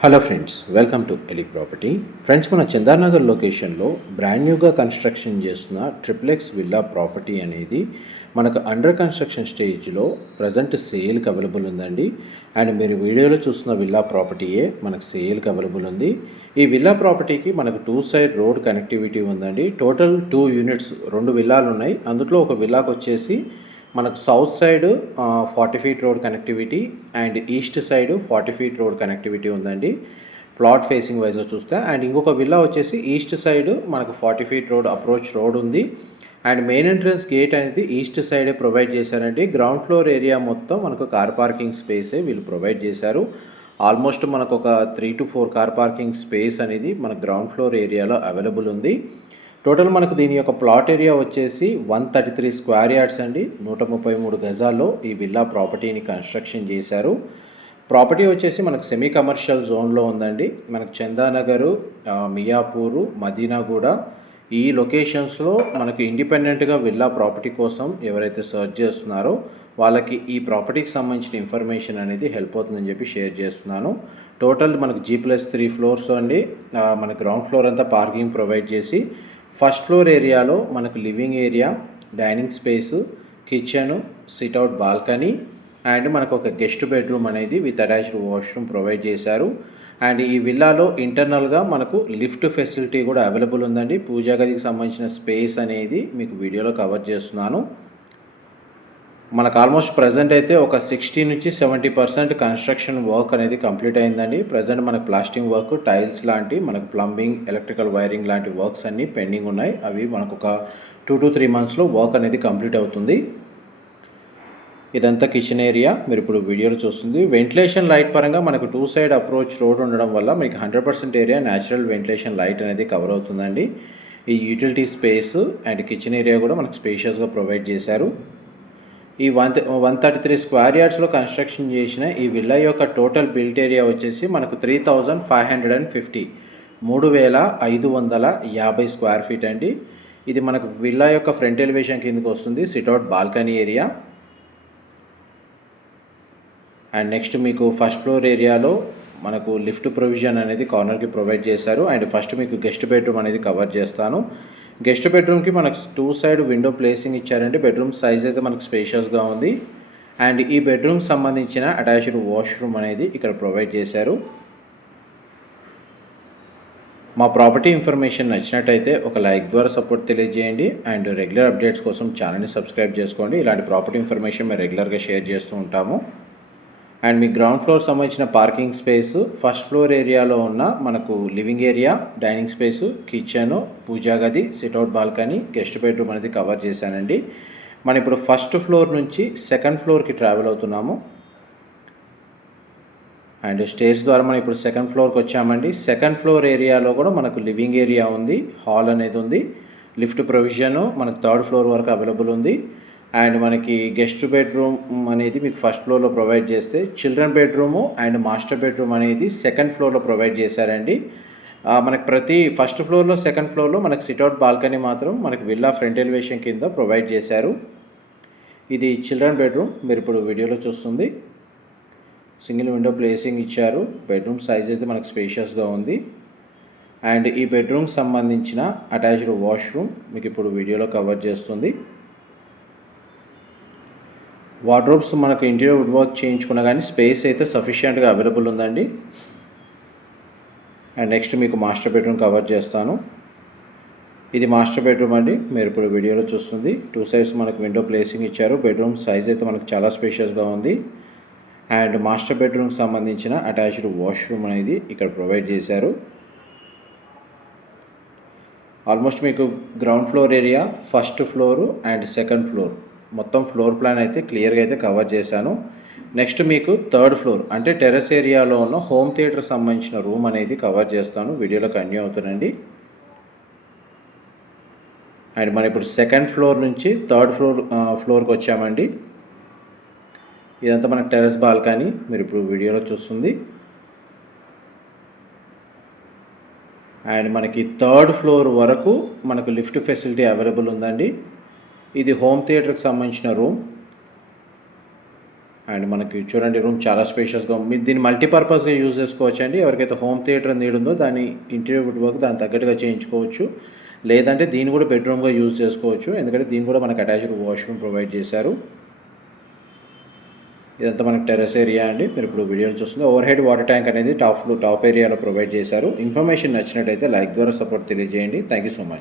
Hello friends welcome to Eli property. Friends మన చందానగర్ లొకేషన్లో brand న్యూగా కన్స్ట్రక్షన్ చేస్తున్న ట్రిప్లెక్స్ విల్లా ప్రాపర్టీ అనేది మనకు అండర్ కన్స్ట్రక్షన్ స్టేజ్లో ప్రజెంట్ సేల్కి అవైలబుల్ ఉందండి. అండ్ మీరు వీడియోలో చూస్తున్న విల్లా ప్రాపర్టీయే మనకు సేల్కి అవైలబుల్ ఉంది. ఈ విల్లా ప్రాపర్టీకి మనకు టూ సైడ్ రోడ్ కనెక్టివిటీ ఉందండి. టోటల్ టూ యూనిట్స్ రెండు విల్లాలు ఉన్నాయి. అందులో ఒక విల్లాకు వచ్చేసి మనకు south side forty feet road connectivity and east side forty feet road connectivity ఉందండి. ప్లాట్ ఫేసింగ్ వైజ్గా చూస్తే అండ్ ఇంకొక విల్లా వచ్చేసి ఈస్ట్ సైడ్ మనకు forty feet road approach road ఉంది. అండ్ మెయిన్ ఎంట్రన్స్ గేట్ అనేది ఈస్ట్ సైడే ప్రొవైడ్ చేశారండి. గ్రౌండ్ ఫ్లోర్ ఏరియా మొత్తం మనకు కార్ పార్కింగ్ స్పేసే వీళ్ళు ప్రొవైడ్ చేశారు. ఆల్మోస్ట్ మనకు ఒక three to four car parking space అనేది మన గ్రౌండ్ ఫ్లోర్ ఏరియాలో అవైలబుల్ ఉంది. టోటల్ మనకు దీని యొక్క ప్లాట్ ఏరియా వచ్చేసి one thirty three square yards అండి. నూట ముప్పై మూడు గజాల్లో ఈ విల్లా ప్రాపర్టీని కన్స్ట్రక్షన్ చేశారు. ప్రాపర్టీ వచ్చేసి మనకు సెమీ కమర్షియల్ జోన్లో ఉందండి. మనకు చందానగరు మియాపూరు మదీనాగూడ ఈ లొకేషన్స్లో మనకు ఇండిపెండెంట్గా విల్లా ప్రాపర్టీ కోసం ఎవరైతే సర్చ్ చేస్తున్నారో వాళ్ళకి ఈ ప్రాపర్టీకి సంబంధించిన ఇన్ఫర్మేషన్ అనేది హెల్ప్ అవుతుందని చెప్పి షేర్ చేస్తున్నాను. టోటల్ మనకు జీ ప్లస్ త్రీ ఫ్లోర్స్ అండి. మన గ్రౌండ్ ఫ్లోర్ అంతా పార్కింగ్ ప్రొవైడ్ చేసి ఫస్ట్ ఫ్లోర్ ఏరియాలో మనకు living area dining space kitchen sit out balcony and మనకు ఒక గెస్ట్ బెడ్రూమ్ అనేది విత్ అటాచ్డ్ వాష్రూమ్ ప్రొవైడ్ చేశారు. అండ్ ఈ విల్లాలో ఇంటర్నల్గా మనకు లిఫ్ట్ ఫెసిలిటీ కూడా అవైలబుల్ ఉందండి. పూజా గదికి సంబంధించిన స్పేస్ అనేది మీకు వీడియోలో కవర్ చేస్తున్నాను. మనకు ఆల్మోస్ట్ ప్రజెంట్ అయితే ఒక సిక్స్టీ నుంచి సెవెంటీ పర్సెంట్ కన్స్ట్రక్షన్ వర్క్ అనేది కంప్లీట్ అయిందండి. ప్రజెంట్ మనకు ప్లాస్టింగ్ వర్క్ టైల్స్ లాంటి మనకు ప్లంబింగ్ ఎలక్ట్రికల్ వైరింగ్ లాంటి వర్క్స్ అన్నీ పెండింగ్ ఉన్నాయి. అవి మనకు ఒక టూ టు త్రీ మంత్స్లో వర్క్ అనేది కంప్లీట్ అవుతుంది. ఇదంతా కిచెన్ ఏరియా మీరు ఇప్పుడు వీడియోలో చూస్తుంది. వెంటిలేషన్ లైట్ పరంగా మనకు టూ సైడ్ అప్రోచ్ రోడ్ ఉండడం వల్ల మీకు hundred percent area natural ventilation light అనేది కవర్ అవుతుందండి. ఈ utility space and kitchen area కూడా మనకు స్పేషియస్గా ప్రొవైడ్ చేశారు. ఈ one one thirty three square యార్డ్స్లో construction చేసిన ఈ విల్లా యొక్క టోటల్ బిల్ట్ ఏరియా వచ్చేసి మనకు three thousand five hundred and fifty మూడు వేల ఐదు వందల యాభై స్క్వేర్ ఫీట్ అండి. ఇది మనకు విల్లా యొక్క ఫ్రంట్ ఎలివేషన్ కిందకి వస్తుంది sit out balcony area and next మీకు ఫస్ట్ ఫ్లోర్ ఏరియాలో మనకు లిఫ్ట్ ప్రొవిజన్ అనేది కార్నర్కి ప్రొవైడ్ చేశారు. అండ్ ఫస్ట్ మీకు గెస్ట్ బెడ్రూమ్ అనేది కవర్ చేస్తాను. గెస్ట్ బెడ్రూమ్కి మనకు టూ సైడ్ విండో ప్లేసింగ్ ఇచ్చారంటే బెడ్రూమ్ సైజ్ అయితే మనకు స్పేషియస్గా ఉంది. అండ్ ఈ బెడ్రూమ్కి సంబంధించిన అటాచ్డ్ వాష్రూమ్ అనేది ఇక్కడ ప్రొవైడ్ చేశారు. మా ప్రాపర్టీ ఇన్ఫర్మేషన్ నచ్చినట్టయితే ఒక లైక్ ద్వారా సపోర్ట్ తెలియజేయండి. అండ్ రెగ్యులర్ అప్డేట్స్ కోసం ఛానల్ని సబ్స్క్రైబ్ చేసుకోండి. ఇలాంటి ప్రాపర్టీ ఇన్ఫర్మేషన్ మేము రెగ్యులర్గా షేర్ చేస్తూ ఉంటాము. అండ్ మీ గ్రౌండ్ ఫ్లోర్ సంబంధించిన పార్కింగ్ స్పేస్ ఫస్ట్ ఫ్లోర్ ఏరియాలో ఉన్న మనకు living area dining space kitchen పూజా గది sit out balcony guest bedroom అనేది కవర్ చేశానండి. మనం ఇప్పుడు ఫస్ట్ ఫ్లోర్ నుంచి సెకండ్ ఫ్లోర్కి ట్రావెల్ అవుతున్నాము. అండ్ స్టేర్స్ ద్వారా మనం ఇప్పుడు సెకండ్ ఫ్లోర్కి వచ్చామండి. సెకండ్ ఫ్లోర్ ఏరియాలో కూడా మనకు లివింగ్ ఏరియా ఉంది హాల్ అనేది ఉంది లిఫ్ట్ ప్రొవిజను మనకు థర్డ్ ఫ్లోర్ వరకు అవైలబుల్ ఉంది. అండ్ మనకి గెస్ట్ బెడ్రూమ్ అనేది మీకు ఫస్ట్ ఫ్లోర్లో ప్రొవైడ్ చేస్తే children bedroom and master bedroom అనేది సెకండ్ ఫ్లోర్లో ప్రొవైడ్ చేశారండి. మనకు మనకి ప్రతి ఫస్ట్ ఫ్లోర్లో సెకండ్ ఫ్లోర్లో మనకి సిట్అవుట్ బాల్కనీ మాత్రం మనకి విల్లా ఫ్రంట్ ఎలివేషన్ కింద ప్రొవైడ్ చేశారు. ఇది చిల్డ్రన్ బెడ్రూమ్ మీరు ఇప్పుడు వీడియోలో చూస్తుంది. సింగిల్ విండో ప్లేసింగ్ ఇచ్చారు. బెడ్రూమ్ సైజ్ అయితే మనకు స్పేషియస్గా ఉంది. అండ్ ఈ బెడ్రూమ్కి సంబంధించిన అటాచ్డ్ వాష్రూమ్ మీకు ఇప్పుడు వీడియోలో కవర్ చేస్తుంది. వార్డ్రోబ్స్ మనకు ఇంటీరియర్ వుడ్ వర్క్ చేయించుకున్నా కానీ స్పేస్ అయితే సఫిషియెంట్గా అవైలబుల్ ఉందండి. అండ్ నెక్స్ట్ మీకు మాస్టర్ బెడ్రూమ్ కవర్ చేస్తాను. ఇది మాస్టర్ బెడ్రూమ్ అండి. మీరు ఇప్పుడు వీడియోలో చూస్తుంది. టూ సైడ్స్ మనకు విండో ప్లేసింగ్ ఇచ్చారు. బెడ్రూమ్ సైజ్ అయితే మనకు చాలా స్పేషియస్గా ఉంది. అండ్ మాస్టర్ బెడ్రూమ్కి సంబంధించిన అటాచ్డ్ వాష్రూమ్ అనేది ఇక్కడ ప్రొవైడ్ చేశారు. ఆల్మోస్ట్ మీకు ground floor area first floor and second floor. మొత్తం ఫ్లోర్ ప్లాన్ అయితే క్లియర్గా అయితే కవర్ చేశాను. నెక్స్ట్ మీకు థర్డ్ ఫ్లోర్ అంటే టెర్రస్ ఏరియాలో ఉన్న హోమ్ థియేటర్ సంబంధించిన రూమ్ అనేది కవర్ చేస్తాను. వీడియోలో కన్యూ అవుతుందండి. అండ్ మనం ఇప్పుడు సెకండ్ ఫ్లోర్ నుంచి థర్డ్ ఫ్లోర్ ఫ్లోర్కి వచ్చామండి. ఇదంతా మన టెర్రస్ బాల్కనీ మీరు ఇప్పుడు వీడియోలో చూస్తుంది. అండ్ మనకి థర్డ్ ఫ్లోర్ వరకు మనకు లిఫ్ట్ ఫెసిలిటీ అవైలబుల్ ఉందండి. ఇది హోమ్ థియేటర్కి సంబంధించిన రూమ్. అండ్ మనకి చూడండి రూమ్ చాలా స్పేషియస్గా మీరు దీన్ని మల్టీపర్పస్గా యూజ్ చేసుకోవచ్చు అండి ఎవరికైతే హోమ్ థియేటర్ నీడ్ ఉందో దాన్ని ఇంటీరియర్ వర్క్ దాని తగ్గట్టుగా చేయించుకోవచ్చు. లేదంటే దీన్ని కూడా బెడ్రూమ్గా యూజ్ చేసుకోవచ్చు. ఎందుకంటే దీన్ని కూడా మనకు అటాచ్డ్ వాష్రూమ్ ప్రొవైడ్ చేశారు. ఇదంతా మనకి టెర్రస్ ఏరియా అండి. మీరు ఇప్పుడు వీడియోలు చూస్తుంది ఓవర్ హెడ్ వాటర్ ట్యాంక్ అనేది టాప్ టాప్ ఏరియాలో ప్రొవైడ్ చేశారు. ఇన్ఫర్మేషన్ నచ్చినట్టయితే లైక్ ద్వారా సపోర్ట్ తెలియజేయండి. Thank you so much.